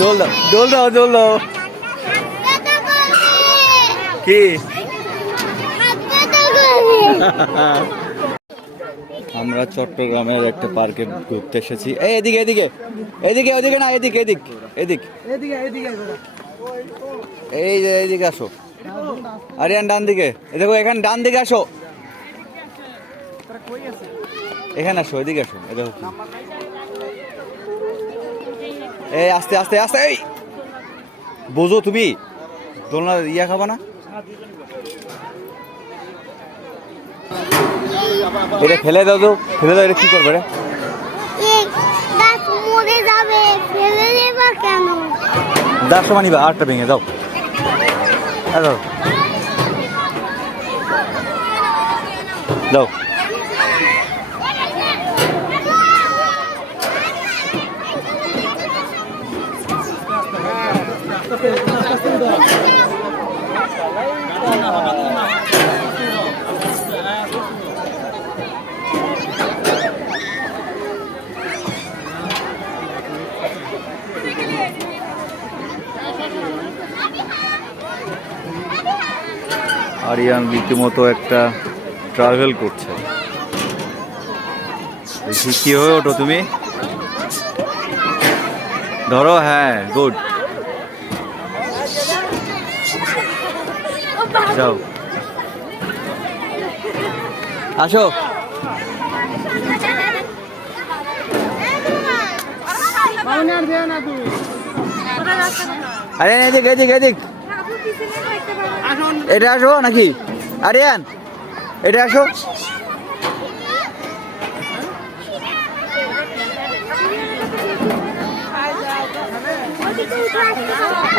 দোল দাও, দোল দাও, দোল দাও। কি আমরা চট্টগ্রামের একটা পার্কে ঘুরতে এসেছি। এই এদিকে এদিকে এদিকে ওদিকে না, এদিকে এদিক এদিক এই যে এইদিকে আসো। আরিয়ান ডান দিকে, দেখো এখানে ডান দিকে আসো, এখানে আসো, এদিকে আসো। দেখো এই আস্তে আস্তে আস্তে, এই বোঝো তুমি দোলনা ইয়া খাবা না? এটা ফেলে দাও তো, ফেলে দাও। এটা কি করবে রে? দাস সময় নিবা, আটটা ভেঙে দাও। দাও আরিয়ান রীতিমতো একটা ট্রাভেল করছে। কি হয়ে ওঠো তুমি, ধরো। হ্যাঁ, গুড, যাও আসো। আরে এদিক এদিক এদিক, এটা আসো নাকি আরিয়ান, এটা আসো।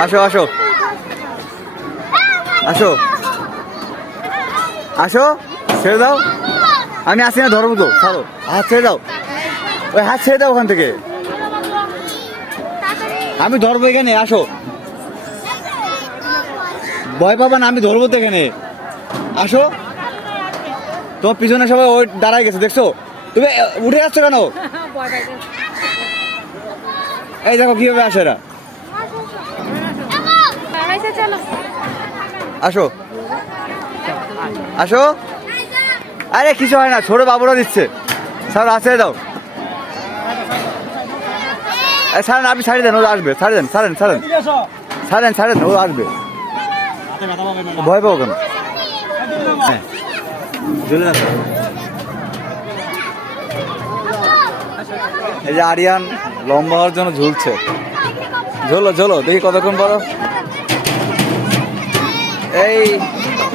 আসো আসো আসো আসো, ছেড়ে দাও। আমি আসি না, ধরবো তো, ছাড়ো, হাত ছেড়ে দাও, ওই হাত ছেড়ে দাও ওখান থেকে। আমি ধরবো এখানে, আসো, ভয় পাবা না, আমি ধরবো তো এখানে, আসো। তোমার পিছনে সবাই ওই দাঁড়ায় গেছে, দেখছো? তুমি উঠে যাচ্ছ কেন? এই দেখো কিভাবে আসে এরা। আসো আসো। আরে কিছু হয় না, ছোট বাবুরা দিচ্ছে, স্যার আছে, দাও। ছাড়েন, আপনি ছাড়িয়ে দেন, ও আসবে, ছাড়ে দেন, ছাড়েন ছাড়েন ছাড়েন ছাড়েন, ও আসবে, ভয় পাবো কেন? হ্যাঁ, এই যে আরিয়ান লম্বা হওয়ার জন্য ঝুলছে। ঝোলো ঝোলো, দেখি কতক্ষণ বড়। এই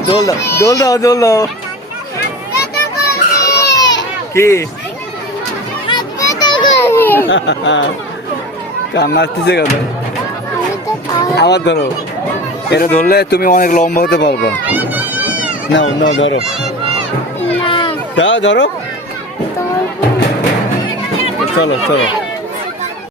দোল দাও, দোল দাও, দোল দাও। কি কান্না আসতেছে কেন? আবার ধরো, এটা ধরলে তুমি অনেক লম্বা হতে পারবে। নাও নাও, ধরো, দাও, ধরো, চলো চলো।